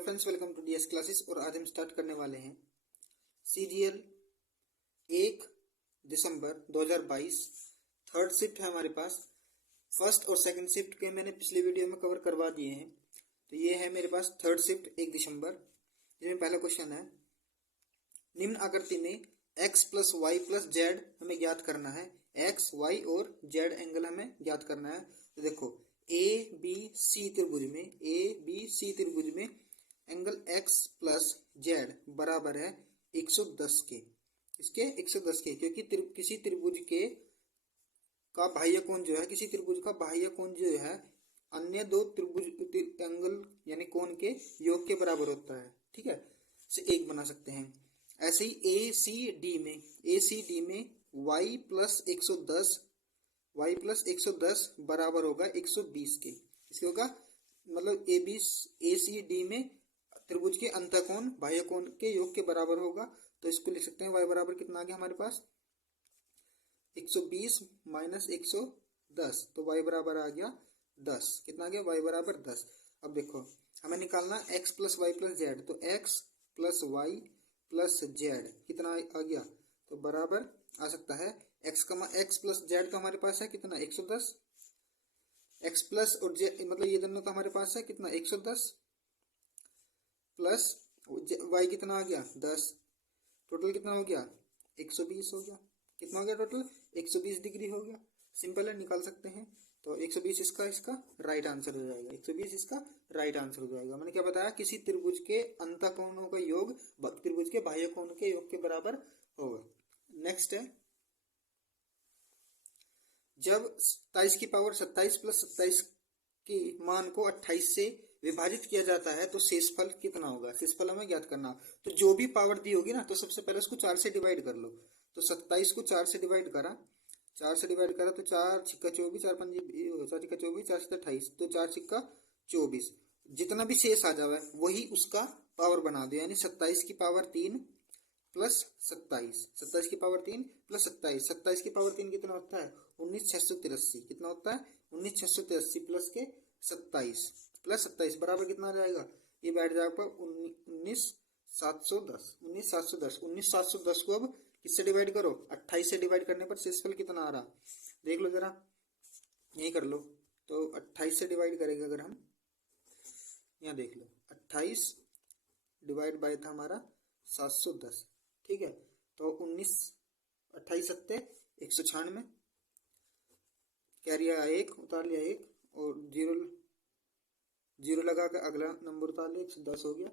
Hello friends, welcome to DS classes. और आज हम स्टार्ट करने वाले हैं सीजीएल 1 दिसंबर 2022। थर्ड शिफ्ट है हमारे पास। फर्स्ट और सेकंड शिफ्ट के मैंने पिछले वीडियो में कवर करवा दिए हैं, तो ये है मेरे पास थर्ड शिफ्ट 1 दिसंबर। जिसमें पहला क्वेश्चन है, निम्न आकृति में x plus y plus z हमें ज्ञात करना है। x, y और z एंगल हमें ज्ञात करना है। तो देखो ए बी सी त्रिभुज में एंगल x प्लस जेड बराबर है 110 के। इसके 110 के, क्योंकि किसी त्रिभुज के का बाह्य कोण जो है, किसी त्रिभुज का बाह्य कोण जो है अन्य दो त्रिभुज एंगल यानी कोण के योग के बराबर होता है। ठीक है, इसे एक बना सकते हैं। ऐसे ही ए सी डी में y प्लस 110 बराबर होगा 120 के। इसके होगा मतलब ए सी डी में त्रिभुज के अंतःकोण बाह्य कोण के योग के बराबर होगा। तो इसको लिख सकते हैं y बराबर कितना आ गया हमारे पास 120 माइनस 110, तो y बराबर आ गया 10। कितना आ गया y बराबर 10। अब देखो हमें निकालना x plus y plus z, तो x plus y plus z कितना आ गया, तो बराबर आ सकता है x प्लस जेड का हमारे पास है कितना 110, x प्लस और जेड मतलब ये दोनों का हमारे पास है कितना 110 प्लस y कितना आ गया 10। टोटल कितना हो गया 120 हो गया। कितना हो गया टोटल 120 डिग्री हो गया। सिंपल है, निकाल सकते हैं। तो 120 इसका राइट आंसर हो जाएगा। 120 इसका राइट आंसर हो जाएगा। मैंने क्या बताया, किसी त्रिभुज के अंतःकोणों का योग त्रिभुज के बाह्य कोण के योग के बराबर होगा। नेक्स्ट है, जब 27 की पावर 27 प्लस 27 की मान को 28 से विभाजित किया जाता है तो शेषफल कितना होगा। शेषफल हमें ज्ञात करना। तो जो भी पावर दी होगी ना, तो सबसे पहले उसको 4 से डिवाइड कर लो। तो 27 को 4 से डिवाइड करा तो 4 छिक्का 24, 4 पंजी 4 छिक्का 24, 4 से 28, तो 4 छिक्का 24। जितना भी शेष आ जाए वही उसका पावर बना दो। यानी 27 की पावर 3 प्लस 27 की पावर 3 प्लस 27 की पावर 3 कितना होता है 19,683। कितना होता है 19,683 प्लस के 27 बराबर कितना आ जाएगा, ये बैठ जाएगा 19,710 को अब किससे डिवाइड करो 28 से डिवाइड करने पर शेषफल कितना आ रहा देख लो जरा, यही कर लो। तो 28 से डिवाइड करेंगे अगर हम, यहाँ देख लो 28 डिवाइड बाय था हमारा 710। ठीक है, तो 28 सत्ते 196, कैरियर 1 उतार लिया 1 और जीरो लगा कर अगला नंबर उतार लिया 110 हो गया।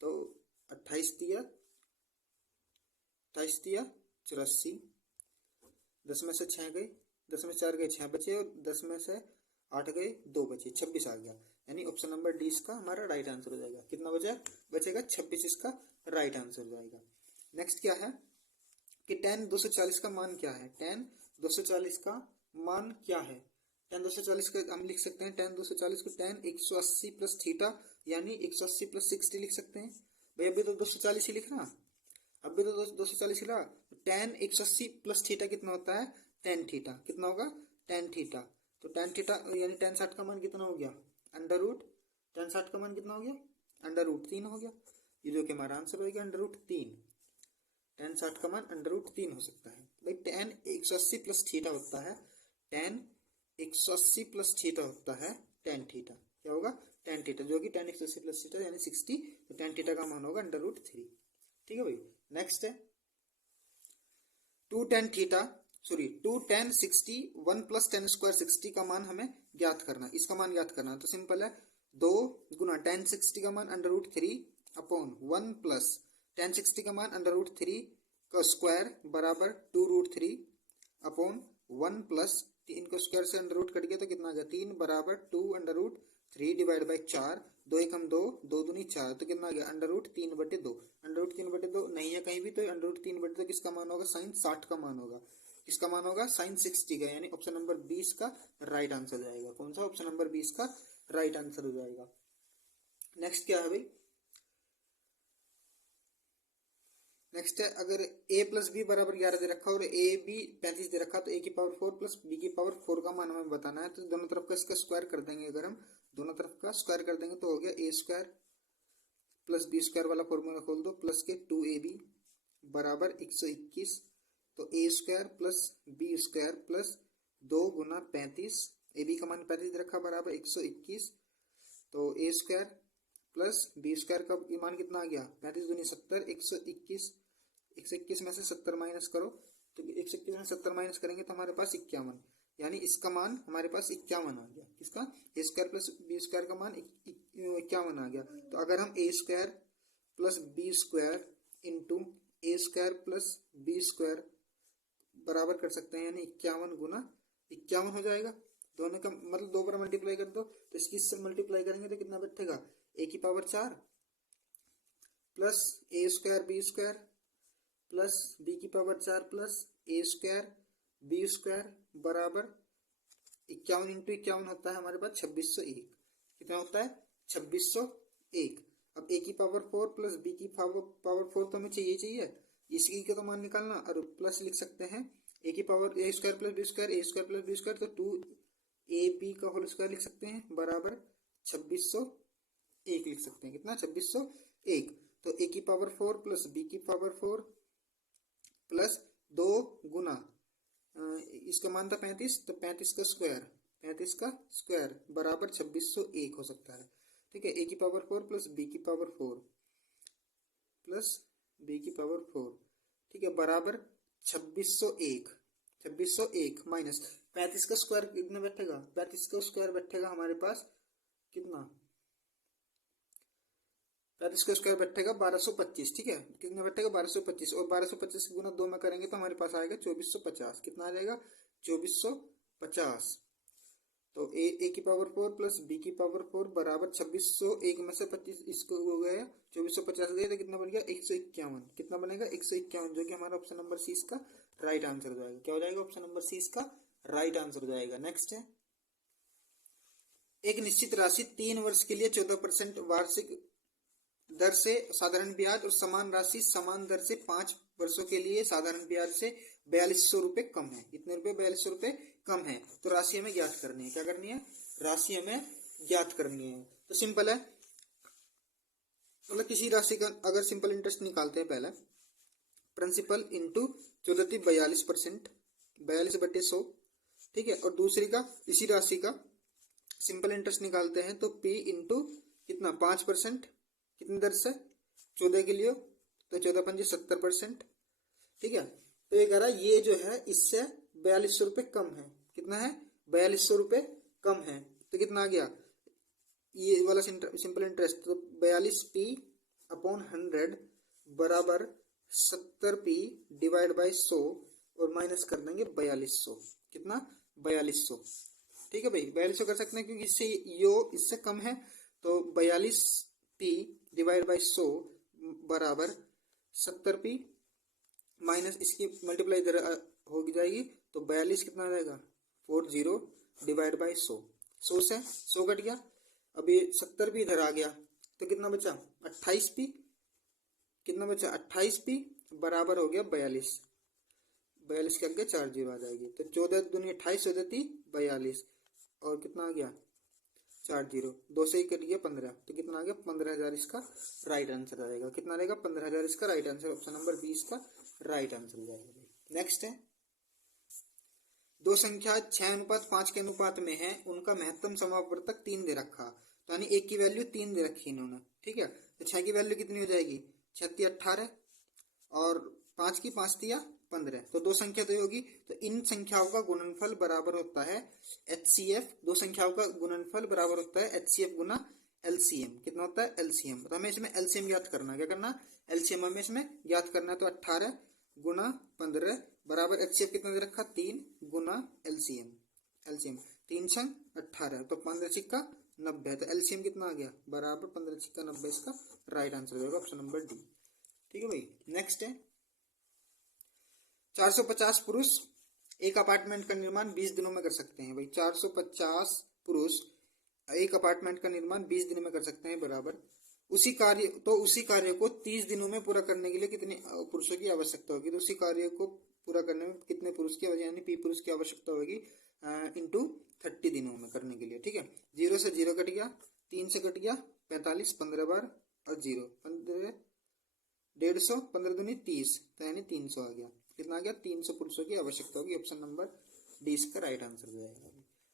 तो 28 दिया 84, 10 में से 6 गए, 10 में 4 गए 6 बचे, और 10 में से 8 गए 2 बचे, 26 आ गया। यानी ऑप्शन नंबर डी इसका हमारा राइट आंसर हो जाएगा। कितना बचेगा 26 इसका राइट आंसर हो जाएगा। नेक्स्ट क्या है कि tan 240 का मान क्या है। tan 240 का मान क्या है, tan 240 का हम लिख सकते हैं tan 240 को tan 180 प्लस थीटा यानी 180 प्लस 60 लिख सकते हैं। भाई अभी तो 240 ही लिखना, अभी तो 240 लिखा। tan 180 प्लस थीटा कितना होता है tan थीटा। कितना होगा tan थीटा। तो tan थीटा यानी tan 60 का मान कितना हो गया अंडर रूट, tan 60 का मान कितना हो गया अंडर रूट 3 हो गया। ये जो कि हमारा आंसर हो गया अंडर रूट 3। tan 60 का मान अंडर रूट 3 हो सकता है। भाई tan 180 प्लस थीटा होता है, tan 180 प्लस थीटा होता है tan थीटा। क्या होगा tan थीटा, जो कि tan 180 प्लस थीटा यानी 60, तो tan थीटा का मान होगा अंडर रूट 3। ठीक है भाई। नेक्स्ट है 2 tan 60 1 प्लस tan स्क्वायर 60 का मान हमें ज्ञात करना। इसका मान ज्ञात करना तो सिंपल है, 2 गुना tan 60 का मान under root 3 upon 1 plus tan 60 का मान अंडर रूट 3 का स्क्वायर बराबर 2 रूट 3 अपॉन 1 प्लस 3 का स्क्वायर से अंडर रूट कट गया तो कितना आ गया 3 बराबर 2 अंडर रूट 3 डिवाइड बाई 4, 2 एकम 2, 2 दूनी 4, तो कितना आ गया अंडर रूट 3/2। अंडर रूट 3/2 नहीं है कहीं भी, तो अंडर रूट 3/2 किसका मान होगा साइन 60 का मान होगा। किसका मान होगा साइन 60 का, यानी ऑप्शन नंबर 20 का राइट आंसर हो जाएगा। कौन सा ऑप्शन नंबर 20 का राइट आंसर हो जाएगा। नेक्स्ट क्या है भाई, नेक्स्ट है अगर a प्लस बी बराबर 11 दे रखा और a b 35 दे रखा, तो a की पावर 4 प्लस b की पावर 4 का मान हमें बताना है। तो दोनों तरफ का इसका स्क्वायर कर देंगे। अगर हम दोनों तरफ का स्क्वायर कर देंगे तो हो गया a square plus B square वाला फॉर्मूला खोल दो, प्लस के 2ab बराबर 121, तो A square plus B square plus 2 गुना 35, ए बी का मान 35 रखा बराबर 121, तो A square plus B square का मान कितना आ गया 35 दूनी 70, 121, 121 में से 70 माइनस करो, तो 121 में 70 माइनस करेंगे तो हमारे पास 51, यानी इसका मान हमारे पास 51 आ गया। किसका? A square plus B square का मान 51 आ गया। तो अगर हम A square plus B square into A square plus B square बराबर कर सकते हैं, यानी 51 गुना 51 हो जाएगा। दोनों का मतलब 2 बार मल्टीप्लाई कर दो, तो इसकी इससे मल्टीप्लाई करेंगे तो कितना बैठेगा, ए की power 4 plus A square B square plus B की power 4 plus A square B square बराबर 51 इंटू 51 होता है हमारे पास 2601। कितना होता है? 2601। अब ए की पावर 4 प्लस बी की पावर 4 तो हमें चाहिए, इसकी का तो मान निकालना, और प्लस लिख सकते हैं ए की पावर ए स्क्वायर प्लस बी स्क्वायर, ए स्क्वायर प्लस बी स्क्वायर, तो 2ab का होल स्क्वायर लिख सकते हैं बराबर 2601 लिख सकते हैं। कितना? 2601। तो ए की पावर 4 प्लस बी की पावर 4 प्लस 2 गुना इसका मान था 35, तो 35 का स्क्वायर बराबर 2601 हो सकता है। ठीक है, ए की पावर 4 प्लस बी की पावर 4 प्लस बी की पावर 4, ठीक है, बराबर 2601 माइनस 35 का स्क्वायर कितना बैठेगा, 35 का स्क्वायर बैठेगा हमारे पास कितना, 35 का स्क्वायर बैठेगा 1225। ठीक है, कितना बैठेगा 1225, और 1225 गुना 2 में करेंगे तो हमारे पास आएगा 2450। कितना आ जाएगा? 2450। तो ए की पावर 4 प्लस बी की पावर 4 बराबर 2601 में से 25 इसको हो गया 2450 गए, तो कितना बन गया 151। कितना बनेगा? 151, जो कि हमारा ऑप्शन नंबर सी इसका राइट आंसर हो जाएगा। क्या हो जाएगा? ऑप्शन नंबर सी इसका राइट आंसर हो जाएगा। नेक्स्ट है, एक निश्चित राशि 3 वर्ष के लिए 14% वार्षिक दर से साधारण ब्याज और समान राशि समान दर से 5 वर्षों के लिए साधारण ब्याज से 4200 रुपए कम है। कितने रुपए? 4200 रुपए कम है। तो राशि हमें ज्ञात करनी है। क्या करनी है? राशि हमें ज्ञात करनी है। तो सिंपल है, मतलब किसी राशि का अगर सिंपल इंटरेस्ट निकालते हैं, पहले प्रिंसिपल इंटू 14 42%, 42/100। ठीक है, और दूसरी का इसी राशि का सिंपल इंटरेस्ट निकालते हैं तो P इंटू कितना 5%, कितनी दर से 14 के लिए, तो 14×5 70%। ठीक है, तो ये कह रहा है ये जो है इससे 4200 रुपये कम है। कितना है? 4200 रुपये कम है। तो कितना आ गया ये वाला सिंपल इंटरेस्ट, तो 42p/100 बराबर 70p डिवाइड बाई 100 और माइनस कर देंगे 4200। कितना? 4200। ठीक है भाई, 4200 कर सकते हैं क्योंकि इससे इससे कम है, तो 42p डिवाइड बाई 100 बराबर 70p माइनस इसकी मल्टीप्लाई इधर हो जाएगी, तो 42 कितना आ जाएगा 40 डिवाइड बाई 100, 100 से 100 कट गया। अब ये 70p इधर आ गया, तो कितना बचा 28p। कितना बचा 28p बराबर हो गया 42, 42 के आगे 4 जीरो आ जाएगी, तो 14 दूनी 28 हो जाती 42, और कितना आ गया 4 जीरो, 2 से ही कट गया 15, तो कितना आ गया 15,000 इसका राइट आंसर आ जाएगा। कितना रहेगा 15,000 इसका राइट आंसर, ऑप्शन नंबर 20 का राइट आंसर हो जाएगा। नेक्स्ट है, दो संख्या 6:5 के अनुपात में है, उनका महत्तम समापवर्तक 3 दे रखा, तो यानी एक की वैल्यू 3 दे रखी इन्होंने। ठीक है, तो 6 की वैल्यू कितनी हो जाएगी 6 18 और 5 की 5 दिया 15, तो दो संख्या तो होगी, तो इन संख्याओं का गुणनफल बराबर होता है HCF। दो संख्याओं का गुणनफल बराबर होता है HCF गुना LCM। कितना होता है LCM, तो हमें इसमें LCM ज्ञात करना है। क्या करना? LCM हमें इसमें ज्ञात करना है, तो 18 गुना 15 बराबर HCF कितना दे रखा 3 गुना LCM 3 6 18, तो 15 छिक्का 90, तो LCM कितना आ गया बराबर 15 छिक्का 90, इसका राइट आंसर हो जाएगा ऑप्शन नंबर डी। ठीक है भाई, नेक्स्ट है, 450 पुरुष एक अपार्टमेंट का निर्माण 20 दिनों में कर सकते हैं। भाई 450 पुरुष एक अपार्टमेंट का निर्माण 20 दिनों में कर सकते हैं, बराबर उसी कार्य को 30 दिनों में पूरा करने के लिए कितने पुरुषों की आवश्यकता होगी। तो उसी कार्य को पूरा करने में कितने पुरुष की, यानी P पुरुष की आवश्यकता होगी इंटू 30 दिनों में करने के लिए। ठीक है, 0 से 0 कट गया, 3 से कट गया 45, 15 बार और 0, 15 150, 15 दूनी 30, तो यानी 300 आ गया। कितना आ गया? 300 पुरुषों की आवश्यकता होगी। ऑप्शन नंबर डी इसका राइट आंसर हो जाएगा।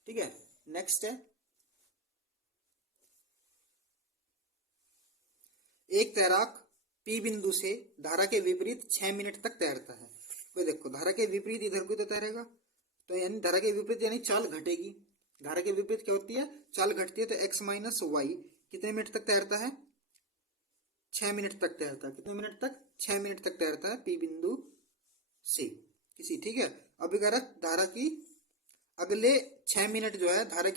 ठीक है, नेक्स्ट है, एक तैराक पी बिंदु से धारा के विपरीत 6 मिनट तक तैरता है। तो देखो धारा के विपरीत इधर को तो तैरेगा, तो यानी धारा के विपरीत यानी चाल घटेगी। धारा के विपरीत क्या होती है? चाल घटती है। तो x माइनस वाई कितने मिनट तक तैरता है? 6 मिनट तक तैरता है। कितने मिनट तक? 6 मिनट तक तैरता है पी बिंदु से किसी। ठीक है, अब कह रहा धारा की अगले 6 मिनट जो है धारा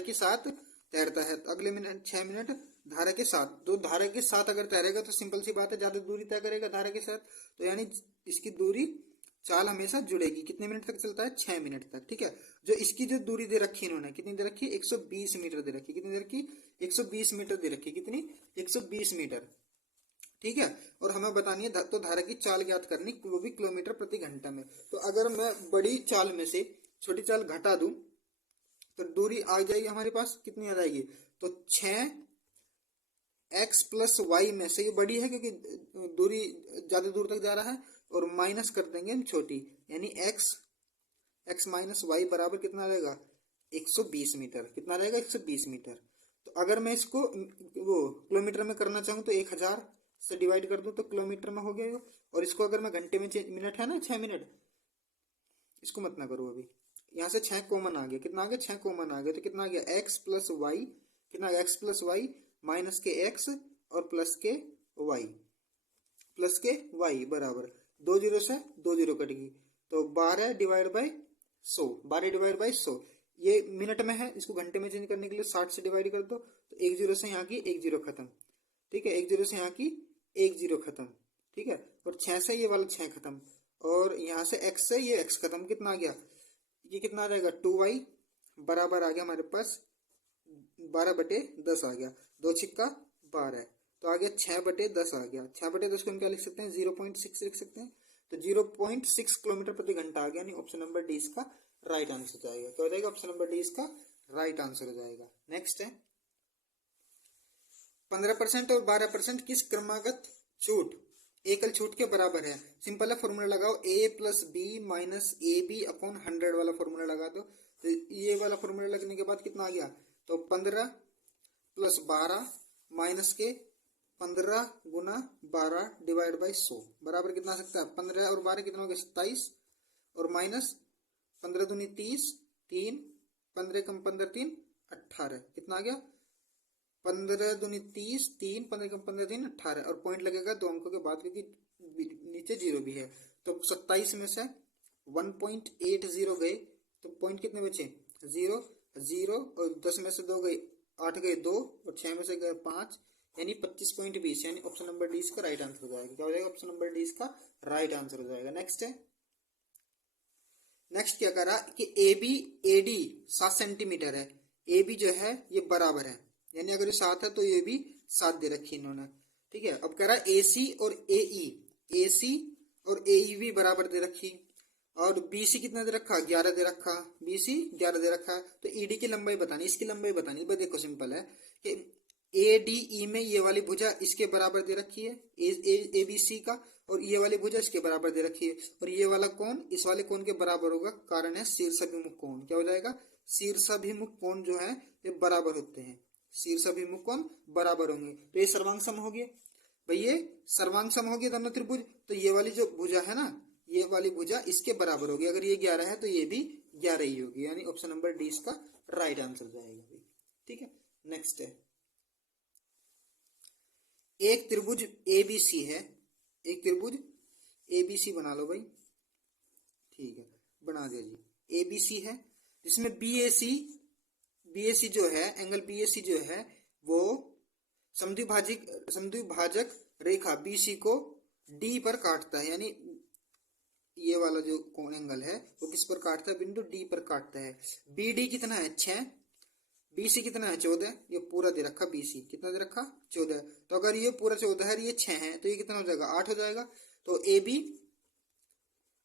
के साथ तैरता है। तो अगले मिनट 6 मिनट धारा के साथ, तो धारा के साथ अगर तैरेगा तो सिंपल सी बात है ज्यादा दूरी तय करेगा धारा के साथ, तो यानी इसकी दूरी चाल हमेशा जुड़ेगी। कितने मिनट तक चलता है? 6 मिनट तक। ठीक है, जो इसकी जो दूरी दे रखी इन्होंने, कितनी दे रखी? 120 मीटर दे रखी। कितनी दे रखी? 120 मीटर दे रखी। कितनी? 120 मीटर। ठीक है, और हमें बतानी है तो धारा की चाल ज्ञात करनी, वो भी किलोमीटर प्रति घंटा में। तो अगर मैं बड़ी चाल में से छोटी चाल घटा दूं तो दूरी आ जाएगी हमारे पास। कितनी आ जाएगी? तो 6x प्लस वाई में से ये बड़ी है क्योंकि दूरी ज्यादा दूर तक जा रहा है, और माइनस कर देंगे हम छोटी, यानी x माइनस वाई बराबर कितना रहेगा? 120 मीटर। कितना रहेगा? 120 मीटर। तो अगर मैं इसको वो किलोमीटर में करना चाहूँ तो 1000 से डिवाइड कर दूं तो किलोमीटर में हो गया। और इसको अगर मैं घंटे में, मिनट है ना 6 मिनट, इसको मत ना करो अभी। यहाँ से 6 कॉमन आ गया। कितना आ गया? 6 कॉमन आ गया। तो कितना आ गया? x प्लस वाई, कितना? x प्लस वाई माइनस के x और प्लस के y बराबर 2 जीरो से 2 जीरो कट गई, तो 12 डिवाइड बाई 100। 12 डिवाइड बाई 100 ये मिनट में है, इसको घंटे में चेंज करने के लिए 60 से डिवाइड कर दो, तो 1 जीरो से यहाँ की 1 जीरो खत्म। ठीक है, 1 जीरो से यहाँ की 1 जीरो खत्म। ठीक है, और 6 से ये वाला 6 खत्म, और यहाँ से x से ये x खत्म। कितना आ गया? ये कितना आ जाएगा? 2y बराबर आ गया हमारे पास 12/10 आ गया। 2 छिक्का 12, तो आ गया 6/10 आ गया। 6/10 को हम क्या लिख सकते हैं? 0.6 लिख सकते हैं। तो 0.6 किलोमीटर प्रति घंटा आ गया, यानी ऑप्शन नंबर डी इसका राइट आंसर हो जाएगा। क्या हो जाएगा? ऑप्शन नंबर डी इसका राइट आंसर हो जाएगा। नेक्स्ट है, 15% और 12% किस क्रमागत छूट एकल छूट के बराबर है? सिंपल है, फॉर्मूला लगाओ, a plus b minus a b upon 100 वाला फॉर्मूला लगा दो। तो ये वाला फॉर्मूला लगने के बाद कितना आ गया? तो 15 प्लस 12 माइनस के 15 गुना 12 डिवाइड बाई 100 बराबर कितना आ सकता है? 15 और 12 कितना हो गया? 27, और माइनस 15 दूनी 30, 3, 15 कम 15 3 18, कितना आ गया? 15 दूनी 30, 3, 15 कम 15 3 18, और पॉइंट लगेगा 2 अंकों के बाद क्योंकि नीचे जीरो भी है। तो 27 में से 1.80 गए, तो पॉइंट कितने बचे? 0 0, और 10 में से 2 गए 8 गए 2, और 6 में से गए 5, यानी 25.20, यानी ऑप्शन नंबर डी इसका राइट आंसर हो जाएगा। क्या हो जाएगा? ऑप्शन नंबर डी इसका राइट आंसर हो जाएगा। नेक्स्ट है, नेक्स्ट क्या करा कि A B A D 7 centimetre है। ए बी जो है ये बराबर है, यानी अगर ये 7 है तो ये भी 7 दे रखी इन्होंने। ठीक है, अब कह रहा है ए सी और ए ई भी बराबर दे रखी, और बी सी कितना दे रखा? 11 दे रखा। बी सी 11 दे रखा, तो ई डी की लंबाई बतानी, इसकी लंबाई बतानी। भाई देखो सिंपल है कि ए डी ई में ये वाली भुजा इसके बराबर दे रखी है, ए बी सी का, और ये वाली भुजा इसके बराबर दे रखी है, और ये वाला कोण इस वाले कोण के बराबर होगा, कारण है शीर्षाभिमुख कोण। क्या हो जाएगा? शीर्षाभिमुख कोण जो है ये बराबर होते हैं, शीर्षाभिमुख कोण बराबर होंगे, तो ये सर्वांग सम हो गया। भाई ये सर्वांग सम हो गया दोनों त्रिभुज, तो ये वाली जो भुजा है ना, ये वाली भुजा इसके बराबर होगी। अगर ये 11 है तो ये भी 11 ही होगी, यानी ऑप्शन नंबर डी इसका राइट आंसर हो जाएगा। ठीक है, नेक्स्ट है, एक त्रिभुज एबीसी है, एक त्रिभुज एबीसी बना लो भाई। ठीक है, बना दिया जी। एबीसी है जिसमें बीएसी जो है, एंगल बीएसी जो है वो समद्विभाजक रेखा बीसी को डी पर काटता है, यानी ये वाला जो कोण एंगल है वो किस पर काटता है? बिंदु डी पर काटता है। बीडी कितना है? 6, बीसी कितना है? 14, ये पूरा दे रखा। बीसी कितना दे रखा? 14। तो अगर ये पूरा 14 है, ये 6 है, तो ये कितना हो जाएगा? 8 हो जाएगा। तो ए बी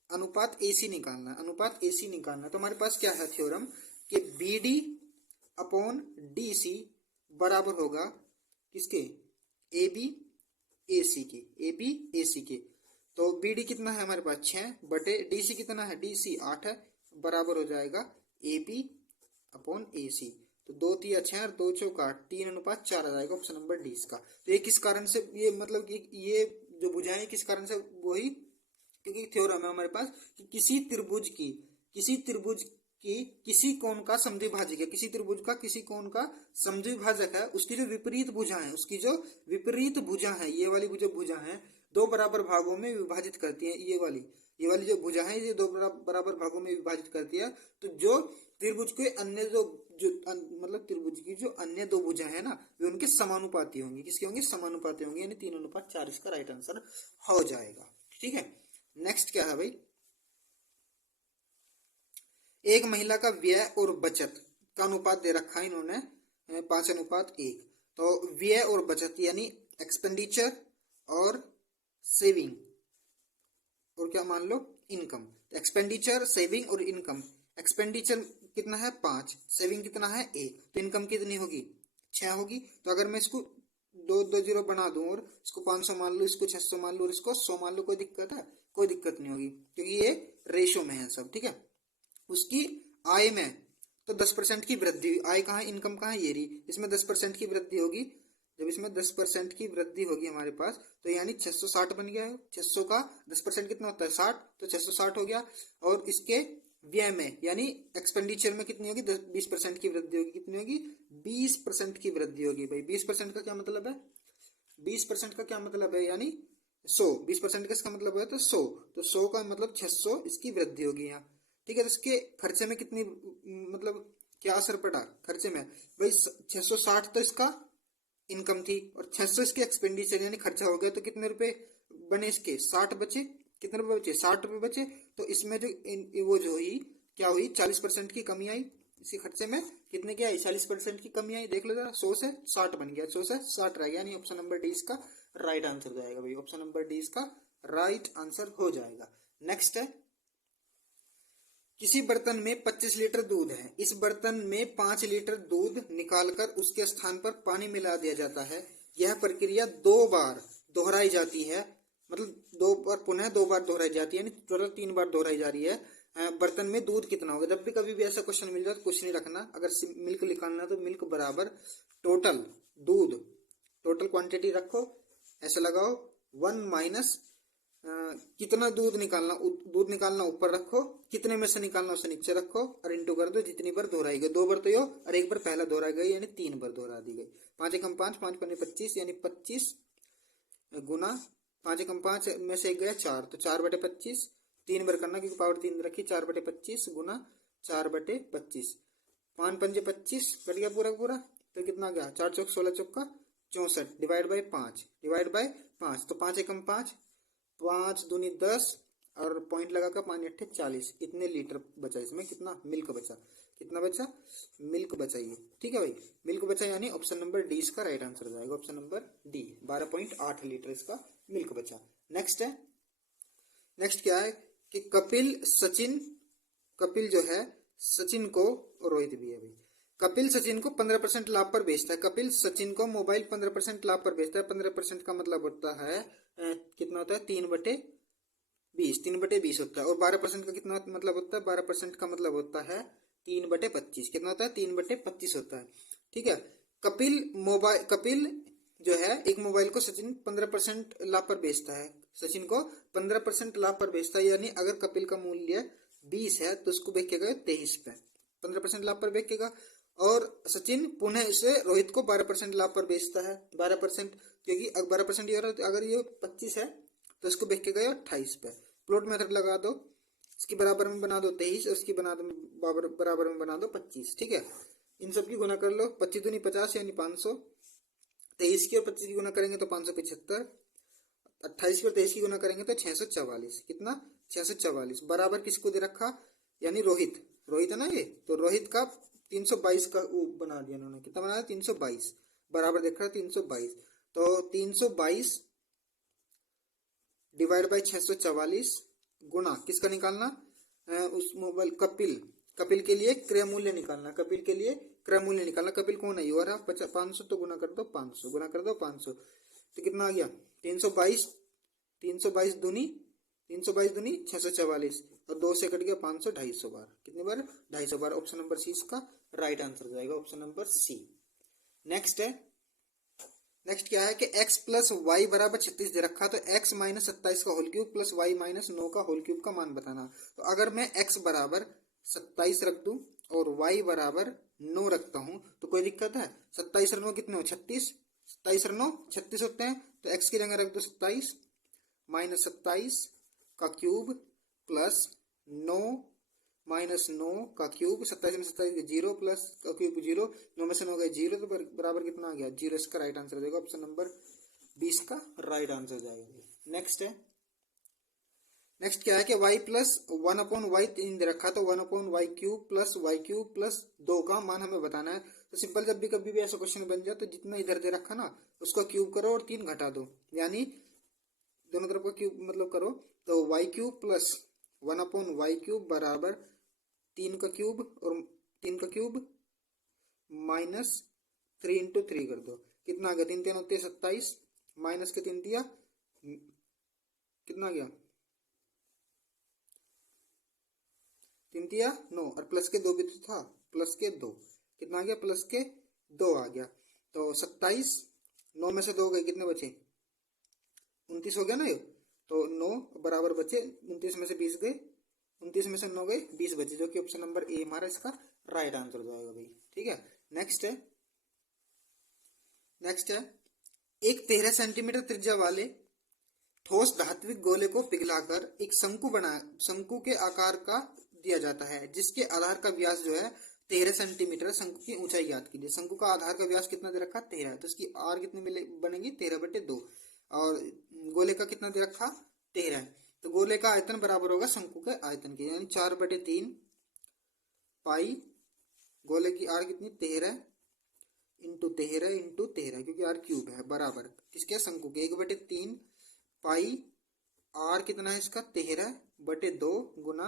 अनुपात एसी निकालना है, अनुपात एसी निकालना है। तो हमारे पास क्या है थ्योरम कि B D upon D C बराबर होगा किसके? ए बी ए सी की, ए बी ए सी की। तो बी डी कितना है हमारे पास 6 बटे डी सी कितना है, डी सी 8 है, बराबर हो जाएगा ए बी अपॉन ए सी। तो 2 3 6 और 2 चौका 8, 3:4 आ जाएगा ऑप्शन नंबर डी इसका। तो ये किस कारण से, ये मतलब कि ये जो भुजाएं किस कारण से, वही क्योंकि थ्योरम है हमारे पास कि किसी त्रिभुज की किसी कोण का समद्विभाजक है, किसी त्रिभुज का किसी कोण का समद्विभाजक है, उसकी जो विपरीत भुजा है, उसकी जो विपरीत भुजा है, ये वाली जो भुजा है दो बराबर भागों में विभाजित करती है, ये वाली जो भुजा है ये दो बराबर भागों में विभाजित करती है। तो जो त्रिभुज के अन्य जो मतलब त्रिभुज की जो अन्य दो भुजा है ना, वे उनके समानुपाती होंगी। किसके होंगे, समानुपाती होंगे, यानी 3:4 इसका राइट आंसर हो जाएगा। ठीक है, नेक्स्ट क्या है भाई, एक महिला का व्यय और बचत का अनुपात दे रखा है इन्होंने 5:1। तो व्यय और बचत यानी एक्सपेंडिचर और सेविंग और क्या मान लो इनकम। एक्सपेंडिचर, सेविंग और इनकम। एक्सपेंडिचर कितना है 5, सेविंग कितना है 1, तो इनकम कितनी होगी 6 होगी। तो अगर मैं इसको 2 0 बना दूं और इसको 500 मान लो, इसको 600 मान लो और इसको 100 मान लो, कोई दिक्कत है, कोई दिक्कत नहीं होगी क्योंकि ये रेशो में है सब। ठीक है, उसकी आय में तो 10% की वृद्धि, आय कहाँ है, इनकम कहाँ है, ये रही, इसमें 10% की वृद्धि होगी। जब इसमें 10% की वृद्धि होगी हमारे पास, तो यानी 660 बन गया है। 600 का 10% कितना होता है 60, तो 660 हो गया। और इसके व्यय में यानी एक्सपेंडिचर में कितनी होगी, 20% की वृद्धि होगी। कितनी होगी, 20% की वृद्धि होगी। भाई 20% का क्या मतलब है, 20% का क्या मतलब है, यानी 100, 20% का इसका मतलब है तो 100, तो 100 का मतलब 600 इसकी वृद्धि होगी यहाँ। ठीक है, तो इसके खर्चे में कितनी मतलब क्या असर पड़ा खर्चे में, भाई 660 तो इसका इनकम थी और 600 इसके एक्सपेंडिचर यानी खर्चा हो गया। तो कितने रुपए बने इसके, 60 बचे। कितने रुपए बचे, 60 रुपए बचे। तो इसमें जो वो जो हुई क्या हुई, 40% की कमी आई इसी खर्चे में। कितने की आई, 40% की कमी आई। देख लो जरा, 100 से 60 बन गया, 100 से 60 रह गया, यानी ऑप्शन नंबर डी इसका राइट आंसर हो जाएगा। भाई ऑप्शन नंबर डी इसका राइट आंसर हो जाएगा। नेक्स्ट है, किसी बर्तन में 25 लीटर दूध है, इस बर्तन में 5 लीटर दूध निकालकर उसके स्थान पर पानी मिला दिया जाता है। यह प्रक्रिया 2 बार दोहराई जाती है, मतलब पुनः 2 बार दोहराई जाती है, यानी टोटल 3 बार दोहराई जा रही है। बर्तन में दूध कितना होगा। जब भी कभी भी ऐसा क्वेश्चन मिल जाए तो कुछ नहीं रखना, अगर मिल्क निकालना तो मिल्क बराबर टोटल दूध, टोटल क्वांटिटी रखो, ऐसा लगाओ 1 माइनस कितना दूध निकालना ऊपर रखो, कितने में से निकालना उसे नीचे रखो और इंटू कर दो जितनी बार दोहराई गई। 2 बार तो यो और 1 बार पहला दोहराई गई, यानी 3 बार दोहरा दी गई। 5 एकम 5, 5 पन्ने 25, यानी 25 गुना 5 एकम 5 में से 1 गया 4, तो 4/25 3 बार करना क्योंकि पावर 3 रखी। 4/25 गुना 4/25, 5 पंजे 25 कट गया पूरा पूरा, तो कितना गया 4 चौक 16 चौका 64 डिवाइड बाय 5 तो 5 एकम 5, 5 दूनी 10 और पॉइंट लगाकर 5 8 40, इतने लीटर बचा। इसमें कितना मिल्क बचा, कितना बचा मिल्क बचा ये। ठीक है भाई, मिल्क बचा यानी ऑप्शन नंबर डी इसका राइट आंसर हो जाएगा। ऑप्शन नंबर डी 12.8 लीटर इसका मिल्क बचा। नेक्स्ट है, नेक्स्ट क्या है कि कपिल जो है सचिन को, रोहित भी है भाई, कपिल सचिन को 15% लाभ पर बेचता है। कपिल सचिन को मोबाइल 15% लाभ पर बेचता है। 15% का मतलब होता है कितना होता है 3/20 होता है। और 12% का कितना मतलब होता है, 12% का मतलब होता है 3/25। कितना होता है 3/25 होता है। ठीक है, कपिल जो है एक मोबाइल को सचिन 15% लाभ पर बेचता है, सचिन को 15% लाभ पर बेचता है, यानी अगर कपिल का मूल्य 20 है तो उसको बेचेगा 23 पे, 15% लाभ पर बेचेगा। और सचिन पुनः इसे रोहित को 12% लाभ पर बेचता है। 12% क्योंकि 12% अगर ये 25 है तो इसको बेच के गए 28 पे। प्लॉट मेथड लगा दो, इसकी बराबर में बना दो 23 और इसकी बराबर में बना दो 25। ठीक है, इन सब की गुना कर लो, 25 दूनी 50 यानी 500, 23 की और 25 की गुना करेंगे तो 575, 28 की और 23 की गुना करेंगे तो 644। कितना 644 बराबर किसको दे रखा, यानी रोहित है ना ये, तो रोहित का 322 का बना दिया उन्होंने। कितना बनाया 322 बराबर देख रहा है 322, तो 322 डिवाइड बाय 644 गुना किसका निकालना, उस मोबाइल कपिल के लिए क्रय मूल्य निकालना। कपिल के लिए क्रय मूल्य निकालना, कपिल कौन है, यूर है 500, तो गुना कर दो 500, गुना कर दो 500, तो कितना आ गया 322, 322 दूनी 644 और 2 से कट गया 500, 250 बार। कितनी बार? 250 बार। ऑप्शन नंबर सी इसका राइट आंसर हो जाएगा, ऑप्शन नंबर सी। नेक्स्ट है, नेक्स्ट क्या है कि x प्लस वाई बराबर 36 दे रखा, तो x माइनस 27 का whole cube plus y minus 9 का होल क्यूब का मान बताना। तो अगर मैं x बराबर 27 रख दूं और y बराबर 9 रखता हूं तो कोई दिक्कत है? 27 और 9 कितने हो? 36, 27 और 9 36 होते हैं, तो x की जगह रख दो 27 माइनस 27 का क्यूब प्लस 9 माइनस 9 का क्यूब, 27 में 27 जीरो प्लस का क्यूब 0, 9 में से 9 गए 0, तो बराबर कितना आ गया 0। इसका राइट आंसर हो जाएगा, ऑप्शन नंबर 20 का राइट आंसर हो जाएगा। नेक्स्ट है, नेक्स्ट क्या है कि y प्लस 1/y 3 दे रखा, तो 1/y क्यूब प्लस 2 का मान हमें बताना है। तो सिंपल, जब भी कभी भी ऐसा क्वेश्चन बन जाए तो जितना इधर दे रखा ना उसका क्यूब करो और 3 घटा दो, यानी दोनों तरफ का क्यूब मतलब करो, तो y cube plus 1/y cube बराबर 3 का क्यूब और 3 का क्यूब माइनस 3 इंटू 3 कर दो। कितना आ गया? 3 3 होते 27 माइनस के 3 दिया, कितना आ गया? 3 दिया 9 और प्लस के 2 भी तो था, प्लस के 2, कितना आ गया? प्लस के 2 आ गया। तो 27, 9 में से 2 गए, कितने बचे? 29 हो गया ना ये, तो 9 बराबर बचे 29 में से 20 गए, 29 में से 9 गए 20 बचे, जो कि ऑप्शन नंबर ए हमारा इसका राइट आंसर हो जाएगा भाई। ठीक है, नेक्स्ट है, नेक्स्ट है एक 13 सेंटीमीटर त्रिज्या वाले ठोस धात्विक गोले को पिघलाकर एक शंकु के आकार का दिया जाता है, जिसके आधार का व्यास जो है 13 सेंटीमीटर। शंकु की ऊंचाई ज्ञात कीजिए। शंकु का आधार का व्यास कितना दे रखा? 13, तो इसकी आर कितनी बनेगी? 13/2, और गोले का कितना दे रखा? 13। तो गोले का आयतन बराबर होगा शंकु के आयतन के, यानी 4/3 पाई, गोले की आर कितनी? 13 इंटू 13, क्योंकि आर क्यूब है, बराबर किसके? शंकु के 1/3 पाई, आर कितना है इसका? 13/2 गुना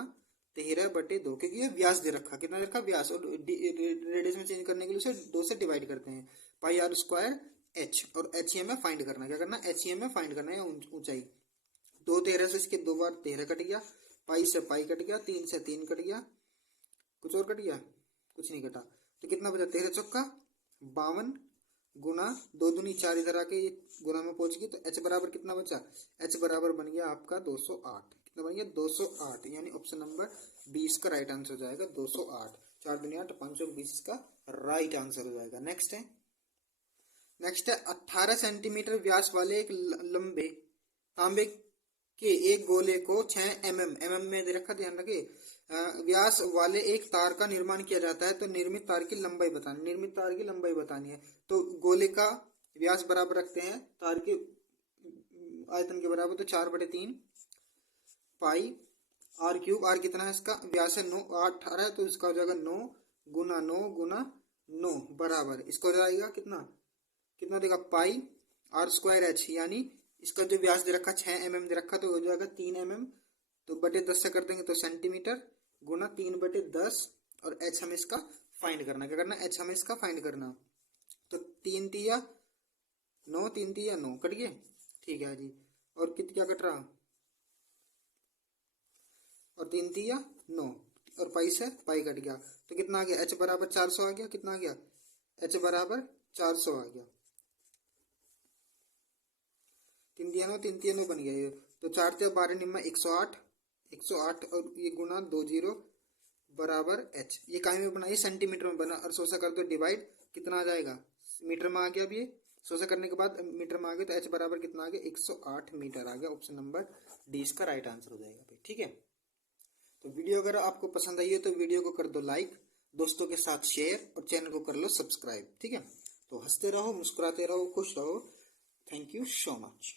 13/2, क्योंकि ये व्यास दे रखा, कितना दे रखा? व्यास, और रेडियस में चेंज करने के लिए उसे 2 से डिवाइड करते हैं। पाई आर स्क्वायर h, और h में फाइंड करना, क्या करना? h में फाइंड करना है ऊंचाई। 2 13 से इसके 2 बार 13 कट गया, पाई से पाई कट गया, 3 से 3 कट गया, कुछ और कट गया? कुछ नहीं कटा, तो कितना बचा? 13 चौका 52 गुना 2 दूनी 4, इधर आके ये गुना में पहुंच गई, तो h बराबर कितना बचा? h बराबर बन गया आपका 208। कितना बन गया? 208, यानी ऑप्शन नंबर 20 का राइट आंसर हो जाएगा 208। 4 दूनी 8, 520 इसका राइट आंसर हो जाएगा। नेक्स्ट है, नेक्स्ट है 18 सेंटीमीटर व्यास वाले एक लंबे तांबे के एक गोले को 6 mm में दे रखा, ध्यान रखिए, व्यास वाले एक तार का निर्माण किया जाता है। तो निर्मित तार की लंबाई बतानी, निर्मित तार की लंबाई बतानी है। तो गोले का व्यास बराबर रखते हैं तार के आयतन के बराबर, तो 4/3 पाई आर क्यूब, आर कितना है इसका? व्यास है 9, 18 है, तो इसका हो जाएगा 9 गुना 9 गुना 9 बराबर, इसका हो जाएगा कितना? कितना देगा? पाई आर स्क्वायर एच, यानी इसका जो व्यास दे रखा 6 mm दे रखा, तो हो जाएगा 3 mm, तो बटे 10 से कर देंगे तो सेंटीमीटर, गुना 3/10, और h हमें इसका फाइंड करना, क्या करना? h हमें इसका फाइंड करना। तो 3 तिया 9, 3 तिया 9 कट गए, ठीक है जी, और क्या कट रहा? और 3 तिया 9, और पाई से पाई कट गया, तो कितना आ गया? h बराबर 400 आ गया। कितना आ गया? h बराबर 400 आ गया। 3 तिया 9, 3 तिया 9 बन गया ये, तो 4 तिया 12 निम्मा 108, 108, और ये गुना 20 बराबर h। ये काहे में बना? ये सेंटीमीटर में बना, और 100 से कर दो डिवाइड, कितना आ जाएगा? मीटर में आ गया। अब ये 100 से करने के बाद मीटर में आ गया, तो h बराबर कितना आ गया? 108 मीटर आ गया। ऑप्शन नंबर डी इसका राइट आंसर हो जाएगा भाई। ठीक है, तो वीडियो अगर आपको पसंद आई है तो वीडियो को कर दो लाइक, दोस्तों के साथ शेयर, और चैनल को कर लो सब्सक्राइब। ठीक है, तो हंसते रहो, मुस्कुराते रहो, खुश रहो। Thank you so much.